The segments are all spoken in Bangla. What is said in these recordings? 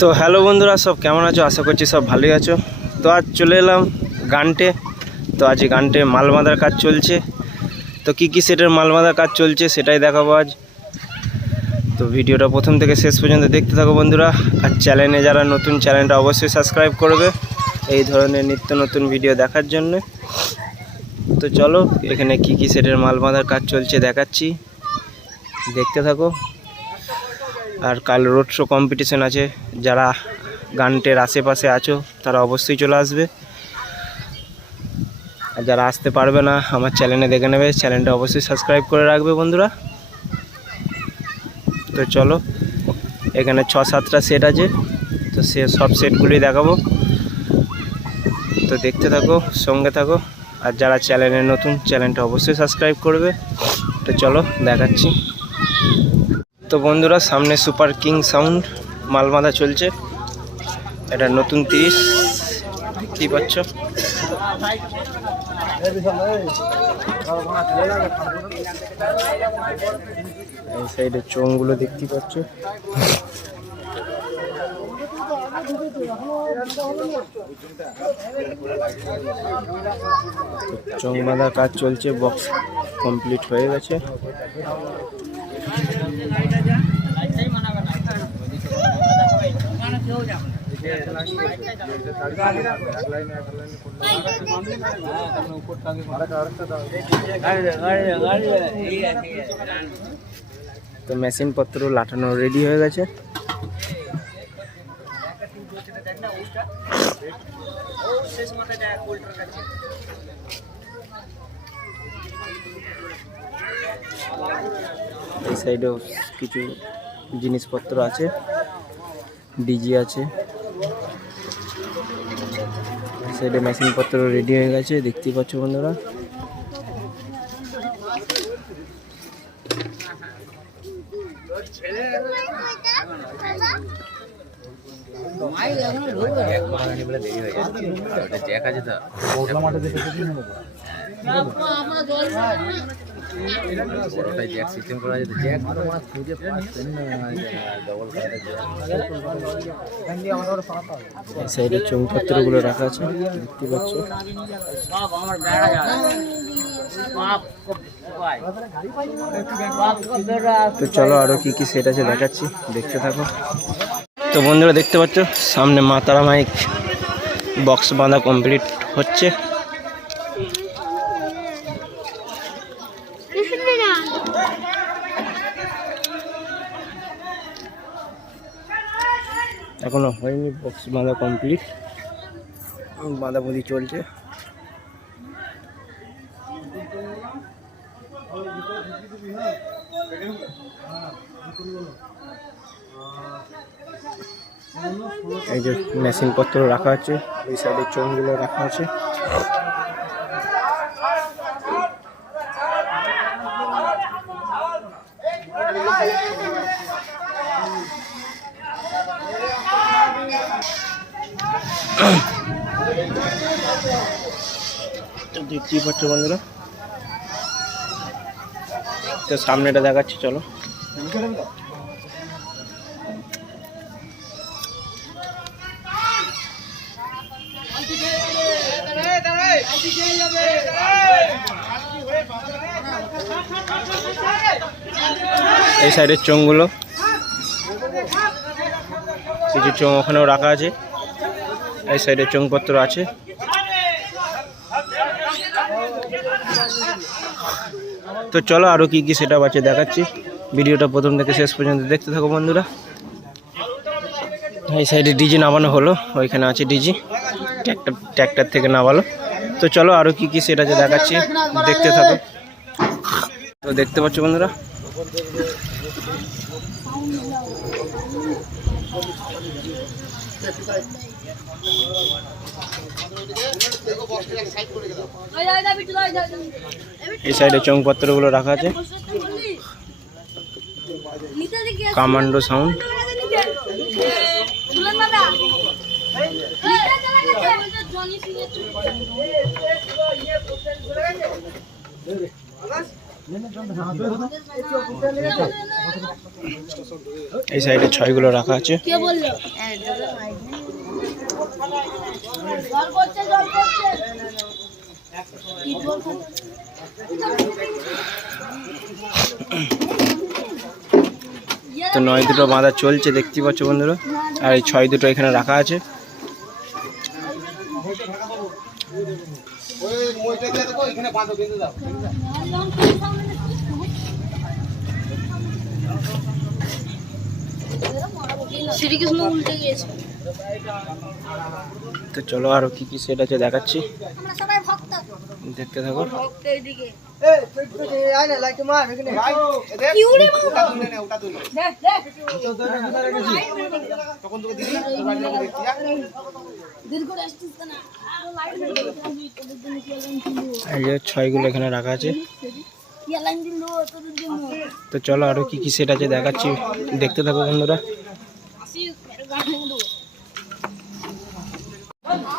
তো হ্যালো বন্ধুরা, সব কেমন আছো? আশা করছি সব ভালোই আছো। তো আজ চলে এলাম গান্টে। তো আজ গান্টে মাল বাঁধার কাজ চলছে। তো কী সেটের মাল বাঁধার কাজ চলছে সেটাই দেখাবো আজ। তো ভিডিওটা প্রথম থেকে শেষ পর্যন্ত দেখতে থাকো বন্ধুরা। আর চ্যানেলে যারা নতুন, চ্যানেলটা অবশ্যই সাবস্ক্রাইব করবে এই ধরনের নিত্য নতুন ভিডিও দেখার জন্য। তো চলো, এখানে কী সেটের মাল বাঁধার কাজ চলছে দেখাচ্ছি, দেখতে থাকো। আর কাল রোড শো কম্পিটিশন আছে, যারা গান্টের আশেপাশে আছো তারা অবশ্যই চলে আসবে। আর যারা আসতে পারবে না আমার চ্যানেলে দেখে নেবে, চ্যানেলটা অবশ্যই সাবস্ক্রাইব করে রাখবে বন্ধুরা। তো চলো, এখানে 6-7টা সেট আছে, তো সব সেটগুলি দেখাবো। তো দেখতে থাকো, সঙ্গে থাকো। আর যারা চ্যানেলে নতুন, চ্যানেলটা অবশ্যই সাবস্ক্রাইব করবে। তো চলো দেখাচ্ছি। তো বন্ধুরা, সামনে সুপার কিং সাউন্ড মাল বাঁধা চলছে। এটা নতুন 30 দেখতেই পাচ্ছ। এই সাইডে চোঙগুলো দেখতেই পাচ্ছ। চোঙ বাঁধার কাজ চলছে, বক্স কমপ্লিট হয়ে গেছে। তো মেশিন পত্র লাটানো রেডি হয়ে গেছে। এই সাইডেও কিছু জিনিসপত্র আছে, ডিজি আছে। এই সাইডে মেশিন পত্র রেডি হয়ে গেছে, দেখতেই পাচ্ছ বন্ধুরা। সাইডে চৌপত্র গুলো রাখা আছে, দেখতে পাচ্ছ। তো চলো, আরো কি সেট আছে দেখাচ্ছি, দেখতে থাকো। তো বন্ধুরা দেখতে পাচ্ছ, সামনে মা তারা মাইক বক্স বাঁধা কমপ্লিট হচ্ছে। এখনো হয়নি, বক্স বাঁধা কমপ্লিট, বাঁধাবাঁধি চলছে। এই যে মেশিন পত্র রাখা আছে, ওই সাইডে চোঙগুলো রাখা আছে। তো দেখতেই পাচ্ছ বন্ধুরা। তো সামনেটা দেখাচ্ছি, চলো। এই সাইডের চোঙগুলো, কিছু চোঙ ওখানেও রাখা আছে। এই সাইডে চোঙপত্র আছে। তো চলো, আরো কি সেটআপ আছে দেখাচ্ছি। ভিডিওটা প্রথম থেকে শেষ পর্যন্ত দেখতে থাকো বন্ধুরা। এই সাইডে ডিজি নামানো হলো, ওইখানে আছে ডিজি, ট্র্যাক্টর থেকে নামালো। তো চলো, আরো কি সেট আছে দেখাচ্ছি, দেখতে থাকো। তো দেখতে পাচ্ছ বন্ধুরা, এই সাইডে চৌপত্রগুলো রাখা আছে। কমান্ডো সাউন্ড, এই সাইডে ছয়গুলো রাখা আছে। তো 9 দুটো বাঁধা চলছে দেখতে পাচ্ছ বন্ধুরা, আর এই 6 দুটো এখানে রাখা আছে। শ্রীকৃষ্ণ উল্টে গিয়েছে। তো চলো আরো কি কি সেট আছে দেখাচ্ছি, দেখতে থাকো। এই যে 6 গুলো এখানে রাখা আছে। তো চলো আরো কি কি সেট আছে দেখাচ্ছি, দেখতে থাকো বন্ধুরা।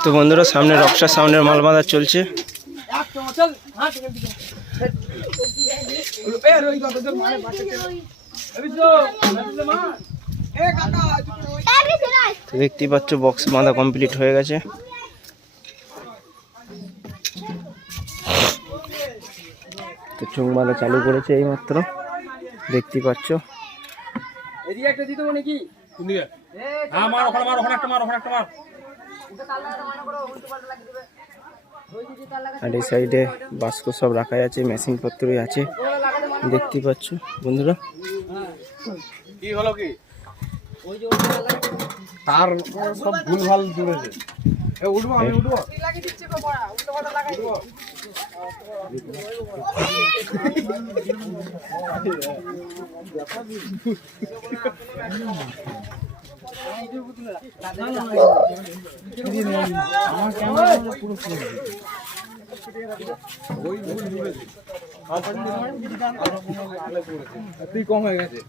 তো বন্ধুরা সামনে রক্সা সাউন্ডের মাল বাঁধা চলছে। দেখতেই পাচ্ছ বক্স বাঁধা কমপ্লিট হয়ে গেছে। তো চোখ বাঁধা চালু করেছে এই মাত্র, দেখতেই পাচ্ছ। আর এই সাইডে বাস্ক সব রাখা আছে, মেশিন পত্রই আছে দেখতেই পাচ্ছ বন্ধুরা। কি হলো কি তার সব ভুলভাল জুড়েছে। উঠবো আমি উঠবো লাগিয়ে দিচ্ছে গো বড়া, উল্টো পাল্টা লাগাই দিও। আমার ক্যামেরা পুরো ফুল ওই ভুল জুড়েছে। তুই কম হয়ে গেছে।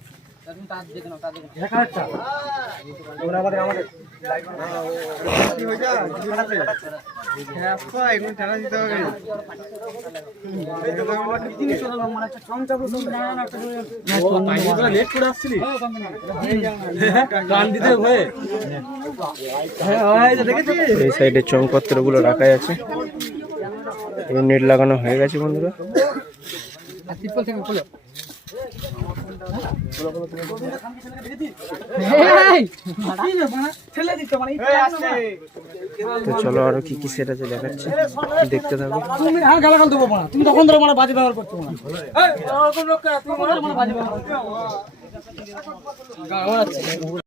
এই সাইডে চমপত্র গুলো রাখা আছে, নেট লাগানো হয়ে গেছে বন্ধুরা। তো চলো আরো কি কি সেট আছে দেখাচ্ছি, দেখতে থাকো। তুমি গালাগাল দেবো না, তুমি তখন ধরে মানে বাজে ব্যবহার করছো না।